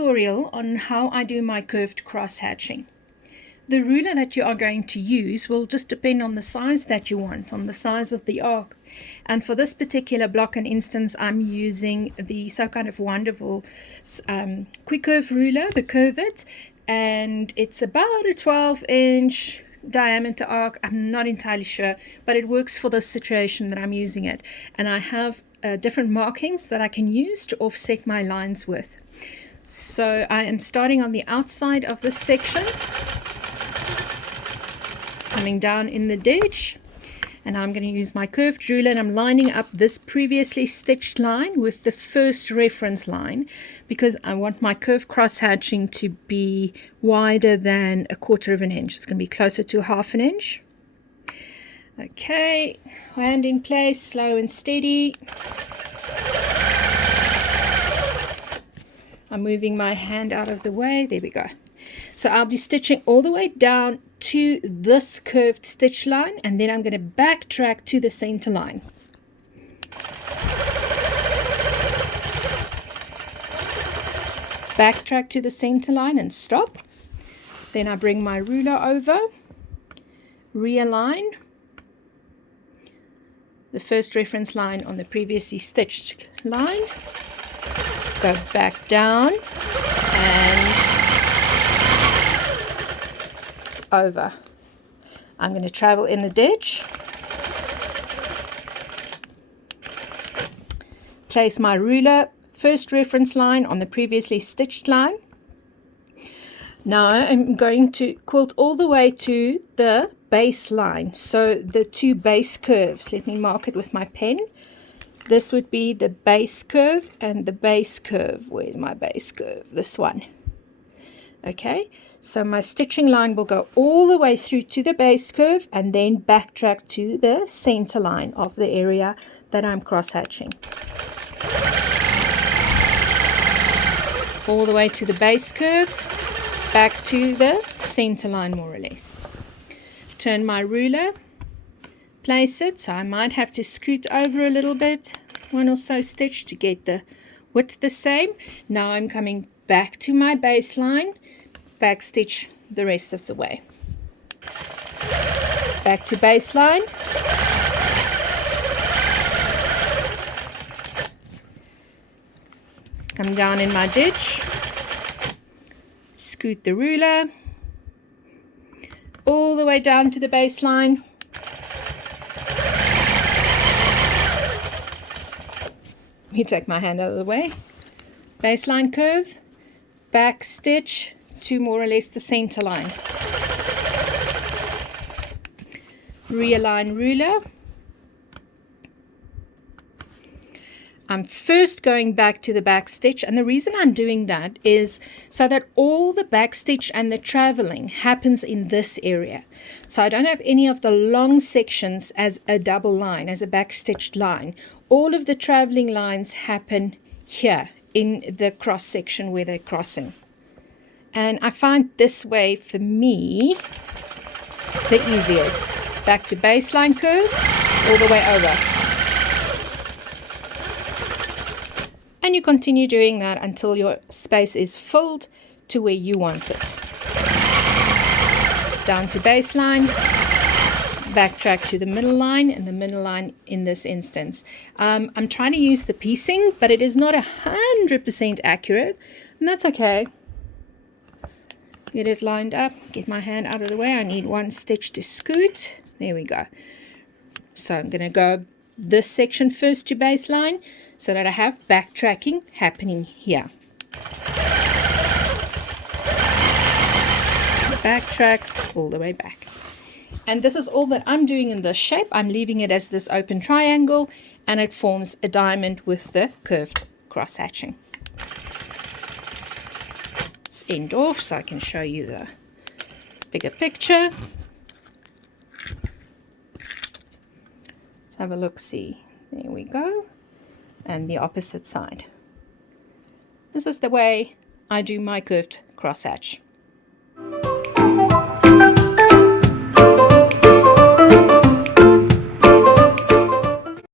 tutorial on how I do my curved cross hatching. The ruler that you are going to use will just depend on the size that you want, on the size of the arc. And for this particular block and instance, I'm using the So Kind of Wonderful quick curve ruler, the Curve It, and it's about a 12-inch diameter arc. I'm not entirely sure, but it works for the situation that I'm using it. And I have different markings that I can use to offset my lines with. So I am starting on the outside of this section, coming down in the ditch, and I'm going to use my curved ruler, and I'm lining up this previously stitched line with the first reference line because I want my curved cross hatching to be wider than 1/4 of an inch. It's going to be closer to 1/2 an inch. Okay, hand in place, slow and steady. I'm moving my hand out of the way. There we go. So I'll be stitching all the way down to this curved stitch line, and then I'm going to backtrack to the center line. Backtrack to the center line and stop. Then I bring my ruler over, realign the first reference line on the previously stitched line, go back down and over. I'm going to travel in the ditch, place my ruler first reference line on the previously stitched line. Now I'm going to quilt all the way to the base line, so the two base curves. Let me mark it with my pen. This would be the base curve and the base curve. Where's my base curve? This one. Okay, so my stitching line will go all the way through to the base curve and then backtrack to the center line of the area that I'm cross hatching. All the way to the base curve, back to the center line more or less. Turn my ruler, place it, so I might have to scoot over a little bit, 1 or so stitch to get the width the same. Now I'm coming back to my baseline, back stitch the rest of the way. Back to baseline. Come down in my ditch, scoot the ruler all the way down to the baseline. Let me take my hand out of the way. Baseline curve, back stitch to more or less the center line. Realign ruler. I'm first going back to the back stitch, and the reason I'm doing that is so that all the back stitch and the traveling happens in this area. So I don't have any of the long sections as a double line, as a back stitched line. All of the traveling lines happen here in the cross section where they're crossing. And I find this way for me the easiest. Back to baseline curve, all the way over. And you continue doing that until your space is filled to where you want it. Down to baseline, backtrack to the middle line, and the middle line in this instance. I'm trying to use the piecing, but it is not 100% accurate, and that's okay. Get it lined up, get my hand out of the way. I need 1 stitch to scoot. There we go. So I'm going to go this section first to baseline, so that I have backtracking happening here. Backtrack all the way back. And this is all that I'm doing in this shape. I'm leaving it as this open triangle, and it forms a diamond with the curved cross hatching. Let's end off so I can show you the bigger picture. Let's have a look, see. There we go. And the opposite side. This is the way I do my curved crosshatch.